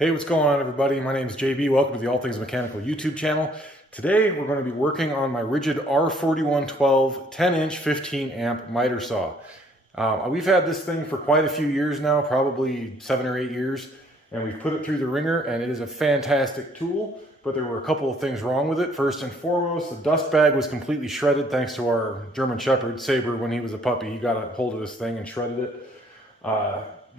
Hey, what's going on, everybody? My name is JB. Welcome to the All Things Mechanical YouTube channel. Today, we're going to be working on my Ridgid R4112 10-inch 15-amp miter saw. We've had this thing for quite a few years now, probably 7 or 8 years, and we've put it through the ringer, and it is a fantastic tool, but there were a couple of things wrong with it. First and foremost, the dust bag was completely shredded thanks to our German Shepherd, Saber, when he was a puppy. He got a hold of this thing and shredded it.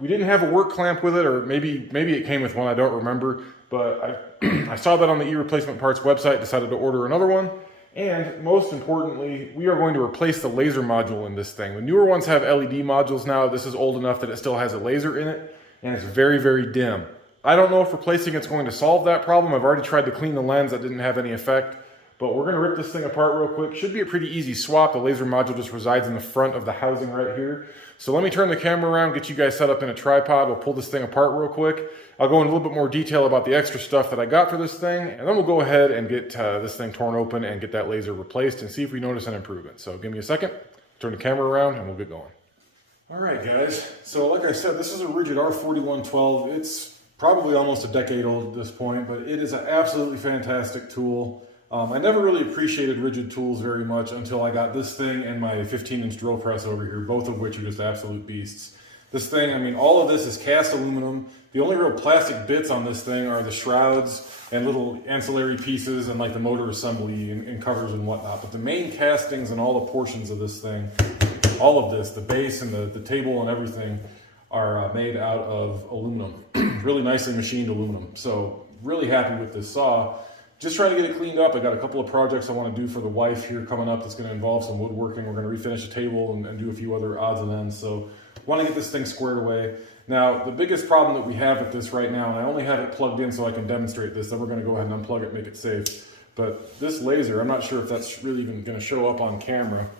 We didn't have a work clamp with it, or maybe it came with one, I don't remember, but I saw that on the e-replacement parts website, decided to order another one, and most importantly, we are going to replace the laser module in this thing. The newer ones have LED modules now. This is old enough that it still has a laser in it, and it's very, very dim. I don't know if replacing it's going to solve that problem. I've already tried to clean the lens, that didn't have any effect, but we're going to rip this thing apart real quick. Should be a pretty easy swap. The laser module just resides in the front of the housing right here. So let me turn the camera around, get you guys set up in a tripod. We'll pull this thing apart real quick. I'll go into a little bit more detail about the extra stuff that I got for this thing, and then we'll go ahead and get this thing torn open and get that laser replaced and see if we notice an improvement. So give me a second, turn the camera around, and we'll get going. All right, guys. So like I said, this is a Ridgid R4112. It's probably almost a decade old at this point, but it is an absolutely fantastic tool. I never really appreciated Ridgid tools very much until I got this thing and my 15-inch drill press over here, both of which are just absolute beasts. This thing, I mean, all of this is cast aluminum. The only real plastic bits on this thing are the shrouds and little ancillary pieces and like the motor assembly and covers and whatnot. But the main castings and all the portions of this thing, all of this, the base and the table and everything, are made out of aluminum. Really nicely machined aluminum. So really happy with this saw. Just trying to get it cleaned up. I got a couple of projects I want to do for the wife here coming up that's going to involve some woodworking. We're going to refinish the table and do a few other odds and ends. So want to get this thing squared away. Now, the biggest problem that we have with this right now, and I only have it plugged in so I can demonstrate this, then we're going to go ahead and unplug it, make it safe. But this laser, I'm not sure if that's really even going to show up on camera.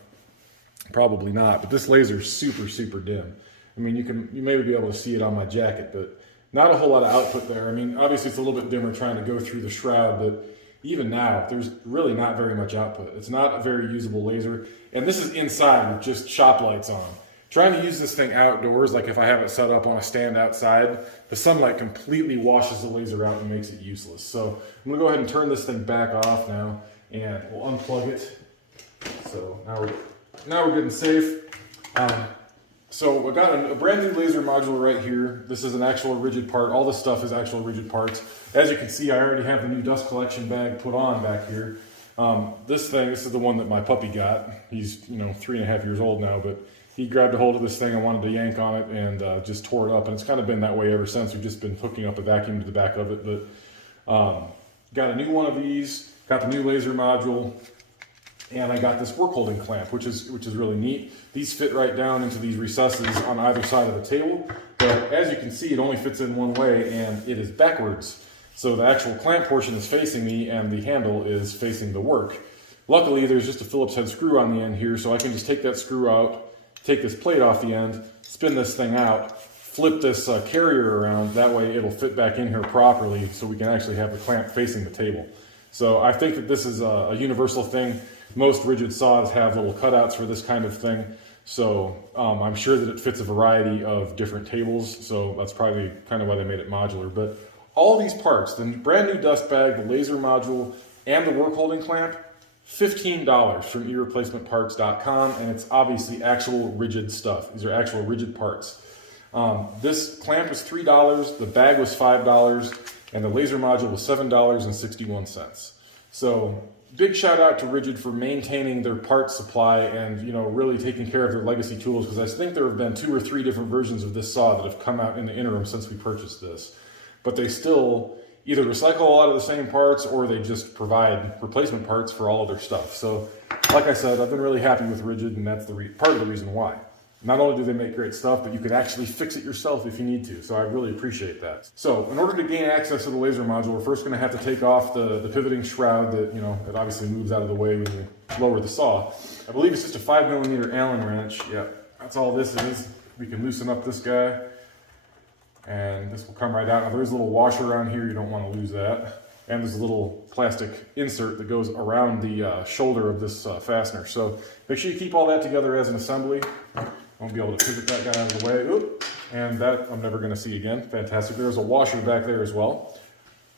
Probably not, but this laser is super, super dim. I mean, you may be able to see it on my jacket, but not a whole lot of output there. I mean, obviously it's a little bit dimmer trying to go through the shroud, but even now, there's really not very much output. It's not a very usable laser. And this is inside with just shop lights on. Trying to use this thing outdoors, like if I have it set up on a stand outside, the sunlight completely washes the laser out and makes it useless. So I'm gonna go ahead and turn this thing back off now, and we'll unplug it. So now we're getting safe. So I got a brand new laser module right here. This is an actual Ridgid part. All this stuff is actual Ridgid parts. As you can see, I already have the new dust collection bag put on back here. This is the one that my puppy got. He's 3.5 years old now, but he grabbed a hold of this thing. I wanted to yank on it and just tore it up. And it's kind of been that way ever since. We've just been hooking up a vacuum to the back of it. But got a new one of these, got the new laser module. And I got this work holding clamp, which is really neat. These fit right down into these recesses on either side of the table. But as you can see, it only fits in one way, and it is backwards. So the actual clamp portion is facing me, and the handle is facing the work. Luckily, there's just a Phillips head screw on the end here, so I can just take that screw out, take this plate off the end, spin this thing out, flip this carrier around. That way it'll fit back in here properly, so we can actually have the clamp facing the table. So I think that this is a universal thing. Most Ridgid saws have little cutouts for this kind of thing, so I'm sure that it fits a variety of different tables, so that's probably kind of why they made it modular. But all these parts, the brand new dust bag, the laser module, and the work holding clamp, $15 from e-replacementparts.com, and it's obviously actual Ridgid stuff. These are actual Ridgid parts. This clamp was $3, the bag was $5, and the laser module was $7.61. So big shout out to Ridgid for maintaining their parts supply and really taking care of their legacy tools, because I think there have been 2 or 3 different versions of this saw that have come out in the interim since we purchased this. But they still either recycle a lot of the same parts, or they just provide replacement parts for all of their stuff. So like I said, I've been really happy with Ridgid, and that's part of the reason why. Not only do they make great stuff, but you can actually fix it yourself if you need to. So I really appreciate that. So in order to gain access to the laser module, we're first going to have to take off the pivoting shroud that, it obviously moves out of the way when you lower the saw. I believe it's just a 5mm Allen wrench. Yeah, that's all this is. We can loosen up this guy, and this will come right out. Now there's a little washer around here. You don't want to lose that. And there's a little plastic insert that goes around the shoulder of this fastener. So make sure you keep all that together as an assembly. Won't be able to pivot that guy out of the way. Oop. And that I'm never going to see again. Fantastic. There's a washer back there as well.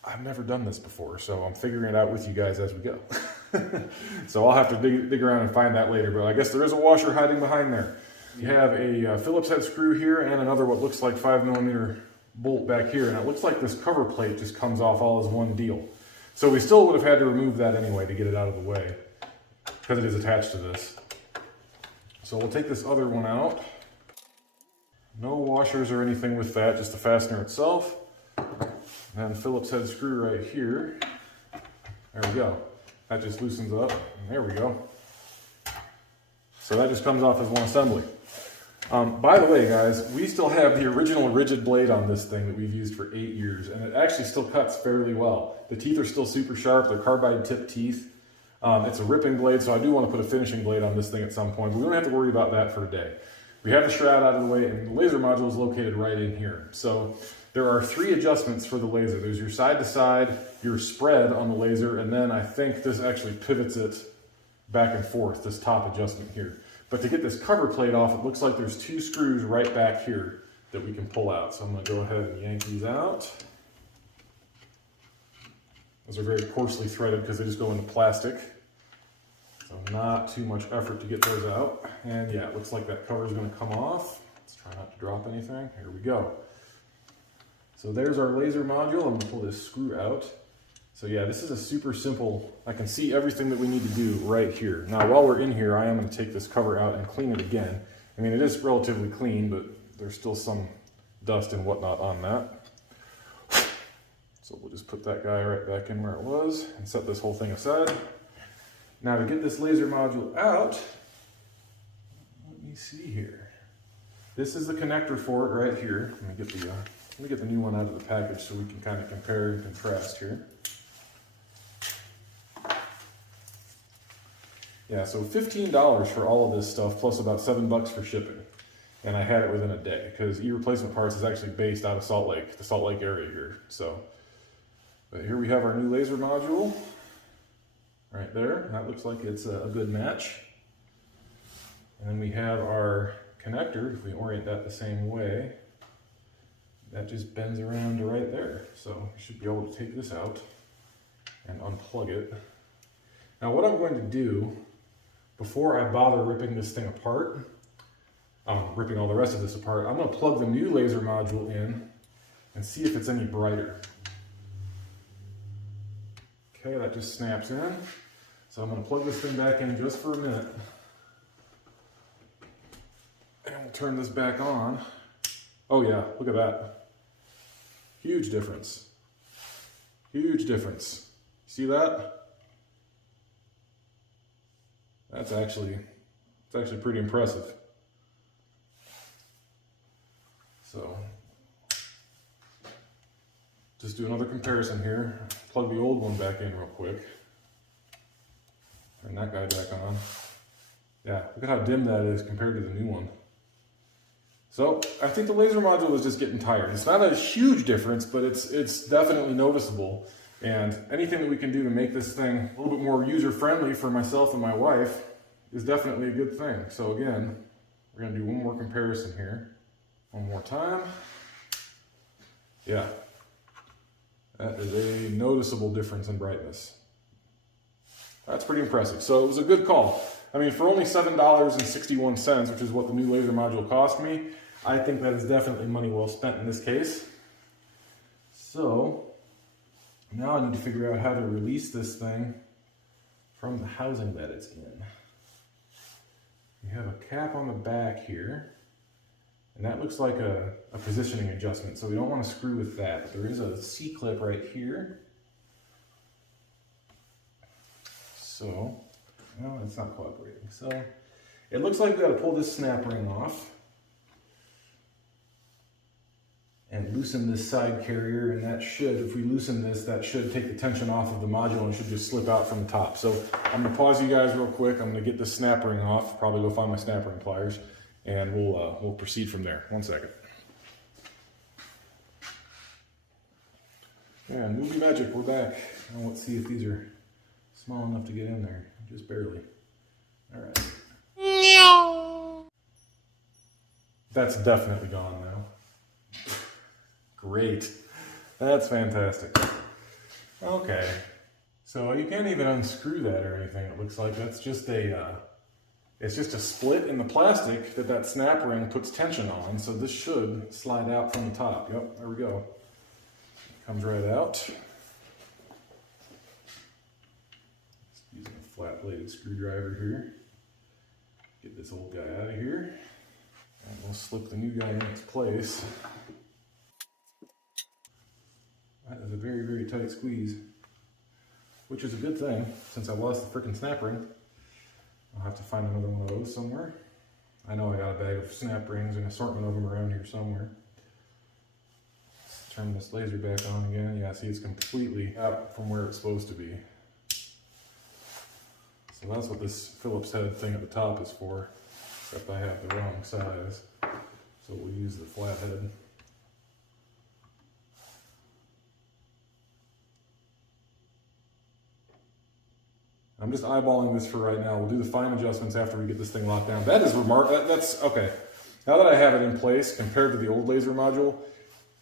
I've never done this before, so I'm figuring it out with you guys as we go. So I'll have to dig around and find that later, but I guess there is a washer hiding behind there. You have a Phillips head screw here and another what looks like 5mm bolt back here, and it looks like this cover plate just comes off all as one deal. So we still would have had to remove that anyway to get it out of the way, because it is attached to this. So we'll take this other one out. No washers or anything with that, just the fastener itself. And Phillips head screw right here. There we go. That just loosens up. And there we go. So that just comes off as one assembly. By the way, guys, we still have the original Ridgid blade on this thing that we've used for 8 years, and it actually still cuts fairly well. The teeth are still super sharp. They're carbide tip teeth. It's a ripping blade, so I do want to put a finishing blade on this thing at some point, but we don't have to worry about that for today. We have the shroud out of the way, and the laser module is located right in here. So there are 3 adjustments for the laser. There's your side to side, your spread on the laser, and then I think this actually pivots it back and forth, this top adjustment here. But to get this cover plate off, it looks like there's 2 screws right back here that we can pull out. So I'm going to go ahead and yank these out. Those are very coarsely threaded because they just go into plastic. So not too much effort to get those out. And yeah, it looks like that cover is going to come off. Let's try not to drop anything. Here we go. So there's our laser module. I'm going to pull this screw out. So yeah, this is a super simple, I can see everything that we need to do right here. Now while we're in here, I am going to take this cover out and clean it again. I mean, it is relatively clean, but there's still some dust and whatnot on that. So we'll just put that guy right back in where it was and set this whole thing aside. Now to get this laser module out, let me see here. This is the connector for it right here. Let me get the new one out of the package so we can kind of compare and contrast here. Yeah, so $15 for all of this stuff, plus about $7 for shipping. And I had it within a day, because E-Replacement Parts is actually based out of Salt Lake, the Salt Lake area here. So, but here we have our new laser module, right there. That looks like it's a good match. And then we have our connector, if we orient that the same way, that just bends around to right there. So we should be able to take this out and unplug it. Now what I'm going to do, before I bother ripping this thing apart, ripping all the rest of this apart, I'm going to plug the new laser module in and see if it's any brighter. Okay, that just snaps in. So I'm going to plug this thing back in just for a minute. And we'll turn this back on. Oh yeah, look at that. Huge difference. Huge difference. See that? It's actually pretty impressive. So, just do another comparison here. Plug the old one back in real quick. Turn that guy back on. Yeah, look at how dim that is compared to the new one. So, I think the laser module is just getting tired. It's not a huge difference, but it's definitely noticeable. And anything that we can do to make this thing a little bit more user-friendly for myself and my wife is definitely a good thing. So again, we're going to do one more comparison here. One more time. Yeah, that is a noticeable difference in brightness. That's pretty impressive. So it was a good call. I mean, for only $7.61, which is what the new laser module cost me, I think that is definitely money well spent in this case. So now I need to figure out how to release this thing from the housing that it's in. We have a cap on the back here, and that looks like a positioning adjustment, so we don't want to screw with that. But there is a C-clip right here. So, no, it's not cooperating. So, it looks like we got to pull this snap ring off and loosen this side carrier, and that should, if we loosen this, that should take the tension off of the module and it should just slip out from the top. So I'm going to pause you guys real quick. I'm going to get this snap ring off, probably go find my snap ring pliers, and we'll proceed from there. 1 second. Yeah, movie magic, we're back. Now let's see if these are small enough to get in there, just barely. All right. That's definitely gone now. Great. That's fantastic. Okay. So you can't even unscrew that or anything. It looks like that's just it's just a split in the plastic that snap ring puts tension on. So this should slide out from the top. Yep, there we go. Comes right out. Just using a flat bladed screwdriver here. Get this old guy out of here. And we'll slip the new guy in its place. That is a very, very tight squeeze, which is a good thing since I lost the frickin' snap ring. I'll have to find another one of those somewhere. I know I got a bag of snap rings, an assortment of them around here somewhere. Let's turn this laser back on again. Yeah, see, it's completely out from where it's supposed to be. So that's what this Phillips head thing at the top is for, except I have the wrong size. So we'll use the flat head. I'm just eyeballing this for right now. We'll do the fine adjustments after we get this thing locked down. That is remarkable. That's okay. Now that I have it in place compared to the old laser module,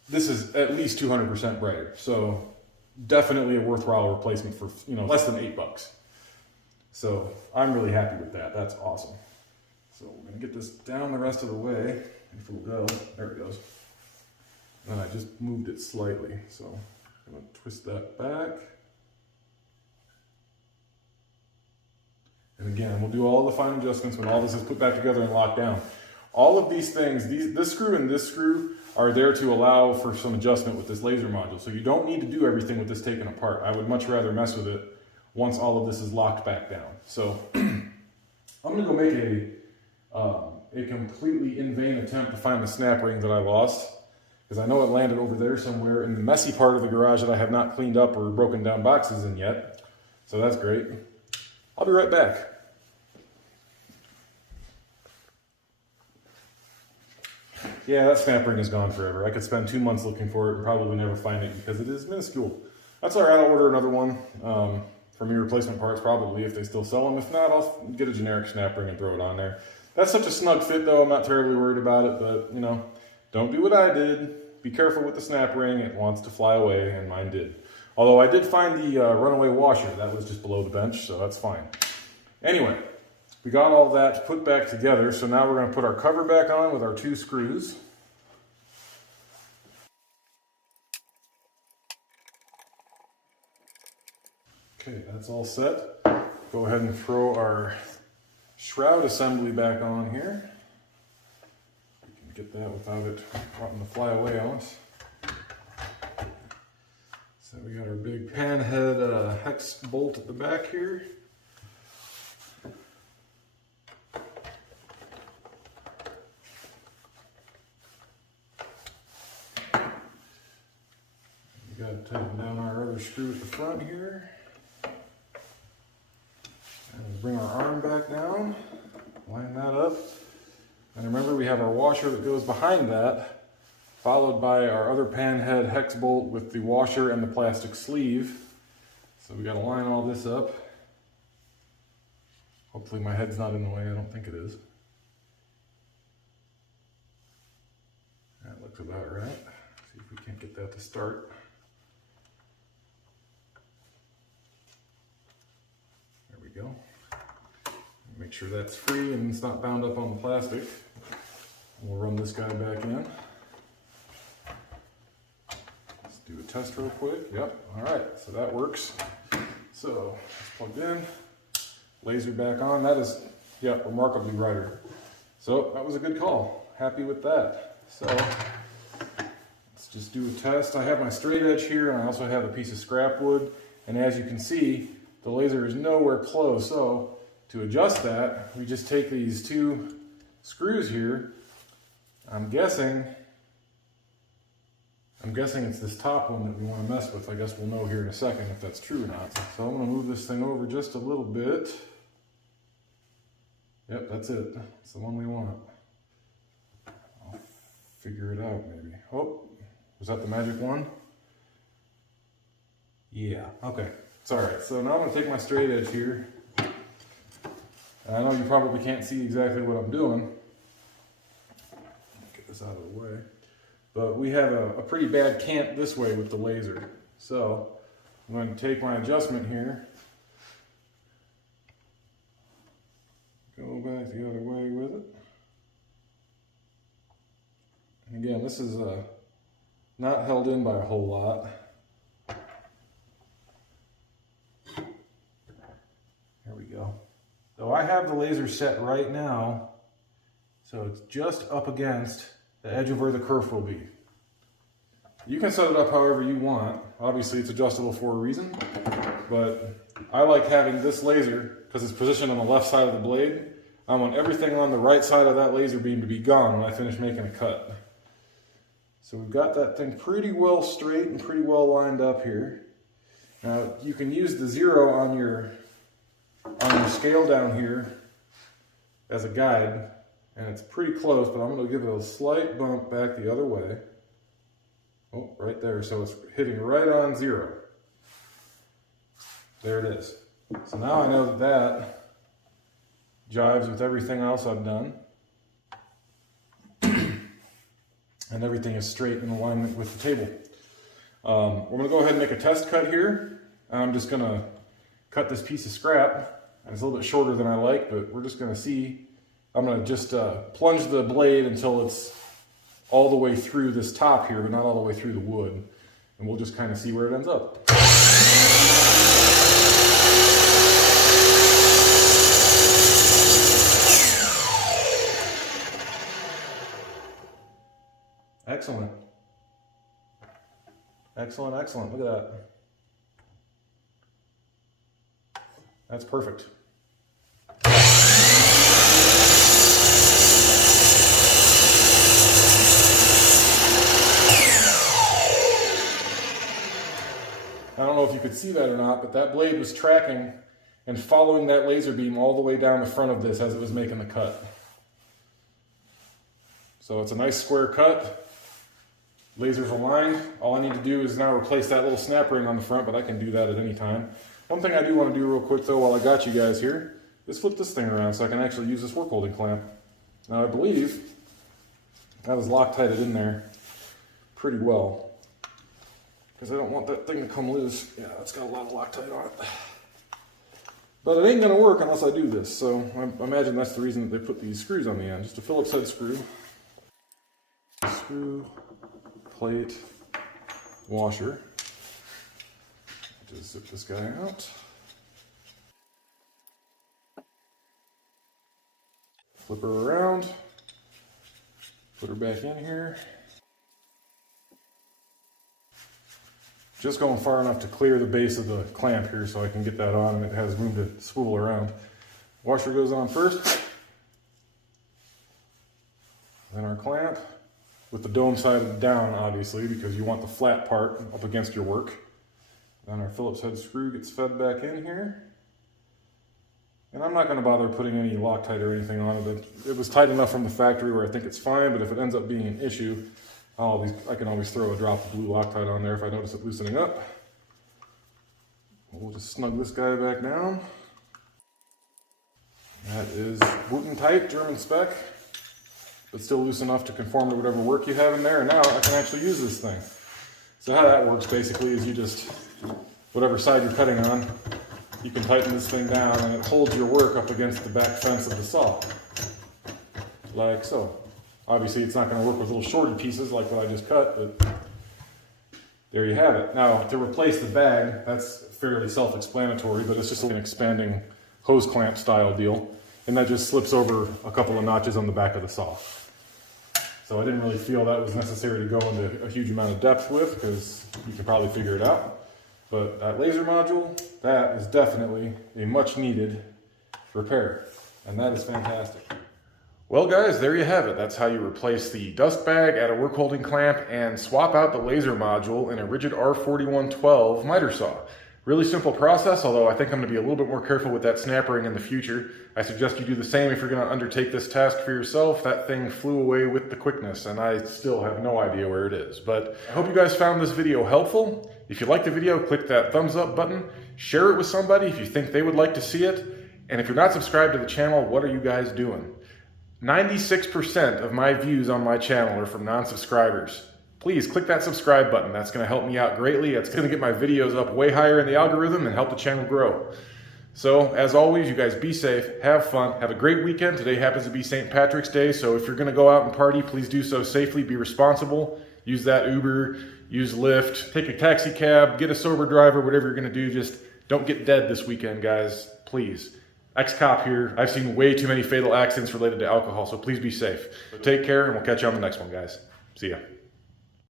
this is at least 200% brighter. So definitely a worthwhile replacement for, you know, less than $8. So I'm really happy with that. That's awesome. So we're gonna get this down the rest of the way. If it'll go, there it goes. And I just moved it slightly. So I'm gonna twist that back. And again, we'll do all the fine adjustments when all this is put back together and locked down. All of these things, this screw and this screw are there to allow for some adjustment with this laser module. So you don't need to do everything with this taken apart. I would much rather mess with it once all of this is locked back down. So I'm gonna go make a completely in vain attempt to find the snap ring that I lost, because I know it landed over there somewhere in the messy part of the garage that I have not cleaned up or broken down boxes in yet. So that's great. I'll be right back. Yeah, that snap ring is gone forever. I could spend 2 months looking for it and probably never find it because it is minuscule. That's all right, I'll order another one from your replacement parts probably if they still sell them. If not, I'll get a generic snap ring and throw it on there. That's such a snug fit though, I'm not terribly worried about it, but you know, don't do what I did. Be careful with the snap ring, it wants to fly away, and mine did. Although I did find the runaway washer, that was just below the bench, so that's fine. Anyway, we got all that put back together, so now we're going to put our cover back on with our 2 screws. Okay, that's all set. Go ahead and throw our shroud assembly back on here. We can get that without it wanting to fly away on us. So we got our big pan head hex bolt at the back here. We got to tighten down our other screw at the front here. And bring our arm back down, line that up. And remember, we have our washer that goes behind that, followed by our other pan head hex bolt with the washer and the plastic sleeve. So we got to line all this up. Hopefully my head's not in the way, I don't think it is. That looks about right. See if we can't get that to start. There we go. Make sure that's free and it's not bound up on the plastic. We'll run this guy back in. Let's do a test real quick. Yep, all right, so that works. So it's plugged in, laser back on. That is, yeah, remarkably brighter. So that was a good call. Happy with that. So let's just do a test. I have my straight edge here and I also have a piece of scrap wood. And as you can see, the laser is nowhere close. So to adjust that, we just take these 2 screws here. I'm guessing it's this top one that we want to mess with. I guess we'll know here in a second if that's true or not. So I'm going to move this thing over just a little bit. Yep, that's it. That's the one we want. I'll figure it out maybe. Oh, was that the magic one? Yeah, okay. It's all right. So now I'm going to take my straight edge here. And I know you probably can't see exactly what I'm doing. this out of the way. But we have a pretty bad cant this way with the laser. So I'm going to take my adjustment here, go back the other way with it. And again, this is not held in by a whole lot. There we go. So I have the laser set right now, so it's just up against the edge of where the kerf will be. You can set it up however you want. Obviously it's adjustable for a reason, but I like having this laser because it's positioned on the left side of the blade. I want everything on the right side of that laser beam to be gone when I finish making a cut. So we've got that thing pretty well straight and pretty well lined up here. Now you can use the 0 on your scale down here as a guide, and it's pretty close, but I'm going to give it a slight bump back the other way. Oh, right there, so it's hitting right on 0. There it is. So now I know that that jives with everything else I've done. And everything is straight in alignment with the table. We're going to go ahead and make a test cut here. I'm just going to cut this piece of scrap. It's a little bit shorter than I like, but we're just going to see. I'm going to just plunge the blade until it's all the way through this top here, but not all the way through the wood. And we'll just kind of see where it ends up. Excellent. Excellent, excellent. Look at that. That's perfect. I don't know if you could see that or not, but that blade was tracking and following that laser beam all the way down the front of this as it was making the cut. So it's a nice square cut. Laser's aligned. All I need to do is now replace that little snap ring on the front, but I can do that at any time. One thing I do want to do real quick though while I got you guys here is flip this thing around so I can actually use this work holding clamp. Now I believe that is Loctited in there pretty well because I don't want that thing to come loose. Yeah, it's got a lot of Loctite on it. But it ain't going to work unless I do this, so I imagine that's the reason that they put these screws on the end. Just a Phillips head screw. Screw, plate, washer. Just zip this guy out. Flip her around. Put her back in here. Just going far enough to clear the base of the clamp here so I can get that on and it has room to swivel around. Washer goes on first. Then our clamp with the dome side down, obviously, because you want the flat part up against your work. Then our Phillips head screw gets fed back in here. And I'm not going to bother putting any Loctite or anything on it. It was tight enough from the factory where I think it's fine, but if it ends up being an issue, I can always throw a drop of blue Loctite on there if I notice it loosening up. We'll just snug this guy back down. That is Wooten tight, German spec, but still loose enough to conform to whatever work you have in there. And now I can actually use this thing. So how that works basically is you just, whatever side you're cutting on, you can tighten this thing down and it holds your work up against the back fence of the saw. Like so. Obviously it's not going to work with little shorted pieces like what I just cut, but there you have it. Now to replace the bag, that's fairly self-explanatory, but it's just an expanding hose clamp style deal. And that just slips over a couple of notches on the back of the saw. So I didn't really feel that was necessary to go into a huge amount of depth with because you can probably figure it out. But that laser module, that is definitely a much needed repair. And that is fantastic. Well guys, there you have it. That's how you replace the dust bag, add a work holding clamp, and swap out the laser module in a Ridgid R4112 miter saw. Really simple process, although I think I'm going to be a little bit more careful with that snap ring in the future. I suggest you do the same if you're going to undertake this task for yourself. That thing flew away with the quickness, and I still have no idea where it is. But I hope you guys found this video helpful. If you liked the video, click that thumbs up button. Share it with somebody if you think they would like to see it. And if you're not subscribed to the channel, what are you guys doing? 96% of my views on my channel are from non-subscribers. Please click that subscribe button. That's going to help me out greatly. It's going to get my videos up way higher in the algorithm and help the channel grow. So, as always, you guys be safe, have fun, have a great weekend. Today happens to be St. Patrick's Day, so if you're going to go out and party, please do so safely, be responsible. Use that Uber, use Lyft, take a taxi cab, get a sober driver, whatever you're going to do. Just don't get dead this weekend, guys, please. Ex-cop here. I've seen way too many fatal accidents related to alcohol, so please be safe. Take care, and we'll catch you on the next one, guys. See ya.